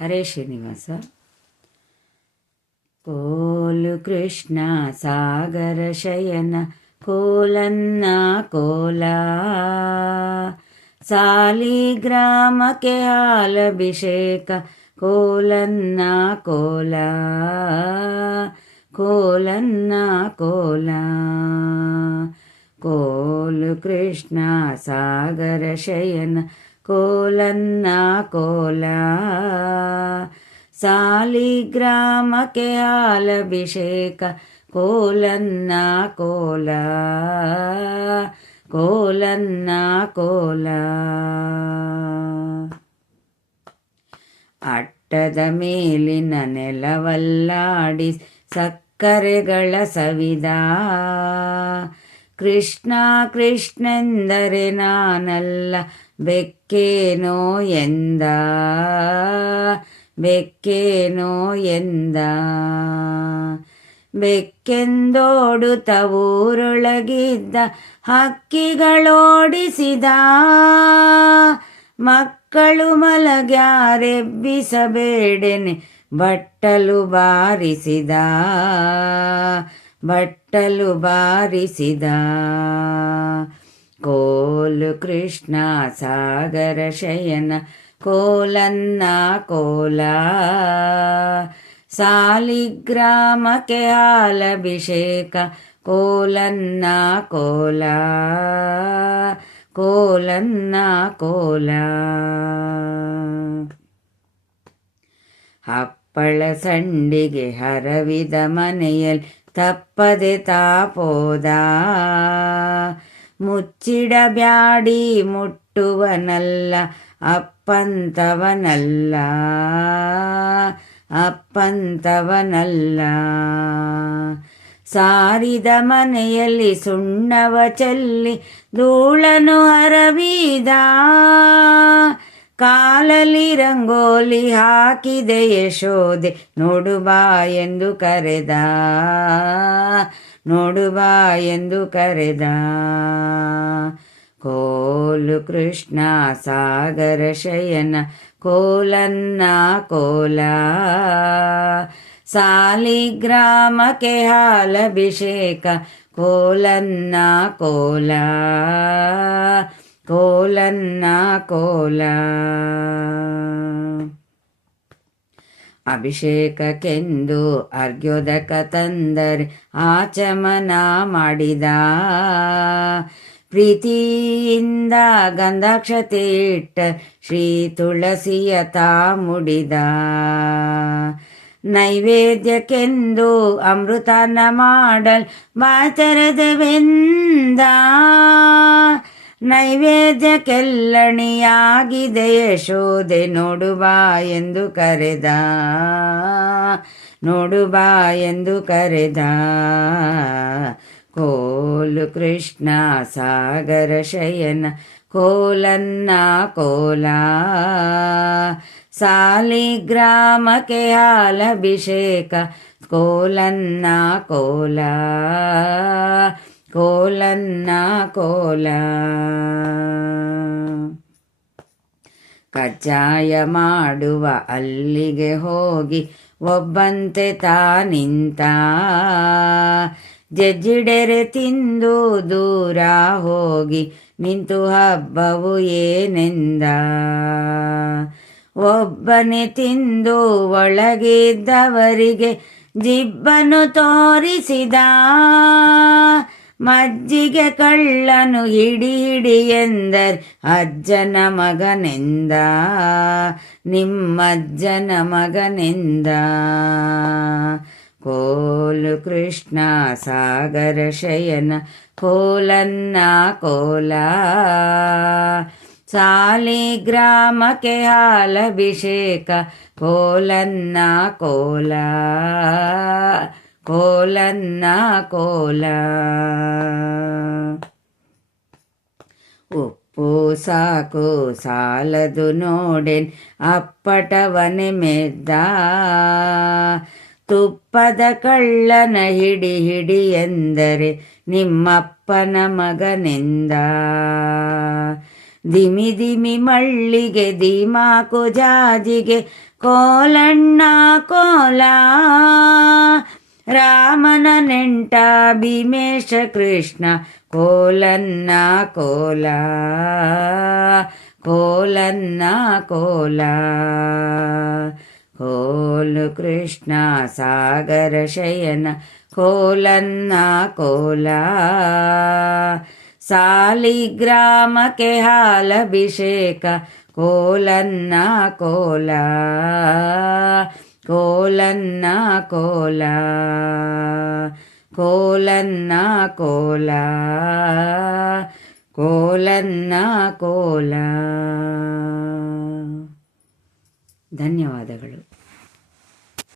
ಹರೇ ಶ್ರೀನಿವಾಸ. ಕೋಲು ಕೃಷ್ಣ ಸಾಗರ ಶಯನ ಕೋಲನ್ನ ಕೋಲ, ಸಾಲಿಗ್ರಾಮಕ್ಕೆ ಹಾಲಭಿಷೇಕ ಕೋಲನ್ನ ಕೋಲ, ಕೋಲನ್ನ ಕೋಲ. ಕೋಲು ಕೃಷ್ಣ ಸಾಗರ ಶಯನ ಕೋಲನ್ನ ಕೋಲ, ಸಾಲಿಗ್ರಾಮಕ್ಕೆ ಹಾಲಭಿಷೇಕ ಕೋಲನ್ನ ಕೋಲ, ಕೋಲನ್ನ ಕೋಲ. ಅಟ್ಟದ ಮೇಲಿನ ನೆಲವಲ್ಲಾಡಿ ಸಕ್ಕರೆಗಳ ಸವಿದ, ಕೃಷ್ಣ ಕೃಷ್ಣೆಂದರೆ ನಾನಲ್ಲ ಬೆಕ್ಕೇನೋ ಎಂದ, ಬೆಕ್ಕೇನೋ ಎಂದ. ಬೆಕ್ಕೆಂದೋಡುತ್ತ ಊರೊಳಗಿದ್ದ ಹಕ್ಕಿಗಳೋಡಿಸಿದ, ಮಕ್ಕಳು ಮಲಗ್ಯಾರೆಬ್ಬಿಸಬೇಡೆನೆ ಬಟ್ಟಲು ಬಾರಿಸಿದ, ಬಟ್ಟಲು ಬಾರಿಸಿದ. ಕೋಲು ಕೃಷ್ಣ ಸಾಗರ ಶಯನ ಕೋಲನ್ನ ಕೋಲ, ಸಾಲಿಗ್ರಾಮಕ್ಕೆ ಹಾಲಭಿಷೇಕ ಕೋಲನ್ನ ಕೋಲ, ಕೋಲನ್ನ ಕೋಲ. ಹಪ್ಪಳ ಸಂಡಿಗೆ ಹರವಿದ ಮನೆಯಲ್ಲಿ ತಪ್ಪದೆ ತಾಪೋದ, ಮುಚ್ಚಿಡಬ್ಯಾಡಿ ಮುಟ್ಟುವನಲ್ಲ ಅಪ್ಪಂತವನಲ್ಲ, ಅಪ್ಪಂತವನಲ್ಲ. ಸಾರಿದ ಮನೆಯಲ್ಲಿ ಸುಣ್ಣವ ಚೆಲ್ಲಿ ಧೂಳನು ಹರವಿದ, ಕಾಲಲ್ಲಿ ರಂಗೋಲಿ ಹಾಕಿದೆ ಯಶೋದೆ ನೋಡುಬಾ ಎಂದು ಕರೆದ, ನೋಡುಬಾ ಎಂದು ಕರೆದ. ಕೋಲು ಕೃಷ್ಣ ಸಾಗರ ಶಯನ ಕೋಲನ್ನ ಕೋಲ, ಸಾಲಿಗ್ರಾಮಕ್ಕೆ ಹಾಲಭಿಷೇಕ ಕೋಲನ್ನ ಕೋಲ, ಕೋಲನ್ನ ಕೋಲ. ಅಭಿಷೇಕಕ್ಕೆಂದು ಅರ್ಘ್ಯೋದಕ ತಂದರೆ ಆಚಮನ ಮಾಡಿದ, ಪ್ರೀತಿಯಿಂದ ಗಂಧಾಕ್ಷತೆ ಇಟ್ಟ ಶ್ರೀ ತುಳಸಿಯ ತಾ ಮುಡಿದ, ನೈವೇದ್ಯಕ್ಕೆಂದು ಅಮೃತನ ಮಾಡಲ್ ಬಾತರದವೆಂದ, ನೈವೇದ್ಯಕ್ಕೆಲ್ಲಣಿಯಾಗಿದೆ ಯಶೋದೆ ನೋಡುಬಾ ಎಂದು ಕರೆದ, ನೋಡುಬಾ ಎಂದು ಕರೆದ. ಕೋಲು ಕೃಷ್ಣ ಸಾಗರ ಶಯನ ಕೋಲನ್ನ ಕೋಲ, ಸಾಲಿಗ್ರಾಮಕ್ಕೆ ಹಾಲಭಿಷೇಕ ಕೋಲನ್ನ ಕೋಲ, ಕೋಲನ್ನ ಕೋಲ. ಕಜ್ಜಾಯ ಮಾಡುವ ಅಲ್ಲಿಗೆ ಹೋಗಿ ಒಬ್ಬಂತೆ ತಾ ನಿಂತ, ಜಜ್ಜಿಡೆರೆ ತಿಂದು ದೂರ ಹೋಗಿ ನಿಂತು ಹಬ್ಬವು ಏನೆಂದ, ಒಬ್ಬನೇ ತಿಂದು ಒಳಗಿದ್ದವರಿಗೆ ಜಿಬ್ಬನು ತೋರಿಸಿದ, ಮಜ್ಜಿಗೆ ಕಳ್ಳನು ಹಿಡಿ ಹಿಡಿ ಎಂದರೆ ಅಜ್ಜನ ಮಗನೆಂದ, ನಿಮ್ಮಜ್ಜನ ಮಗನೆಂದ. ಕೋಲು ಕೃಷ್ಣ ಸಾಗರ ಶಯನ ಕೋಲನ್ನ ಕೋಲ, ಸಾಲಿಗ್ರಾಮಕ್ಕೆ ಹಾಲಭಿಷೇಕ ಕೋಲನ್ನ ಕೋಲ, ಕೋಲನ್ನ ಕೋಲ. ಉಪ್ಪು ಸಾಕು ಸಾಲದು ನೋಡೆನ್ ಅಪ್ಪಟವನೆ ಮೆದ್ದ, ತುಪ್ಪದ ಕಳ್ಳನ ಹಿಡಿ ಹಿಡಿ ಎಂದರೆ ನಿಮ್ಮಪ್ಪನ ಮಗನೆಂದ, ದಿಮಿ ದಿಮಿ ಮಳ್ಳಿಗೆ ಧೀಮಾಕು ಜಾಜಿಗೆ ಕೋಲಣ್ಣ ಕೋಲ. ರಾಮನ ನೆಂಟ ಭೀಮೇಶ ಕೃಷ್ಣ ಕೋಲನ್ನ ಕೋಲ. ಕೋಲನ್ನ ಕೋಲ. ಕೋಲು ಕೃಷ್ಣ ಸಾಗರ ಶಯನ ಕೋಲನ್ನ ಕೋಲ. ಸಾಲಿಗ್ರಾಮಕ್ಕೆ ಹಾಲಭಿಷೇಕ ಕೋಲನ್ನ ಕೋಲ. ಕೋಲನ್ನ ಕೋಲ. ಕೋಲನ್ನ ಕೋಲ. ಕೋಲನ್ನ ಕೋಲ. ಧನ್ಯವಾದಗಳು.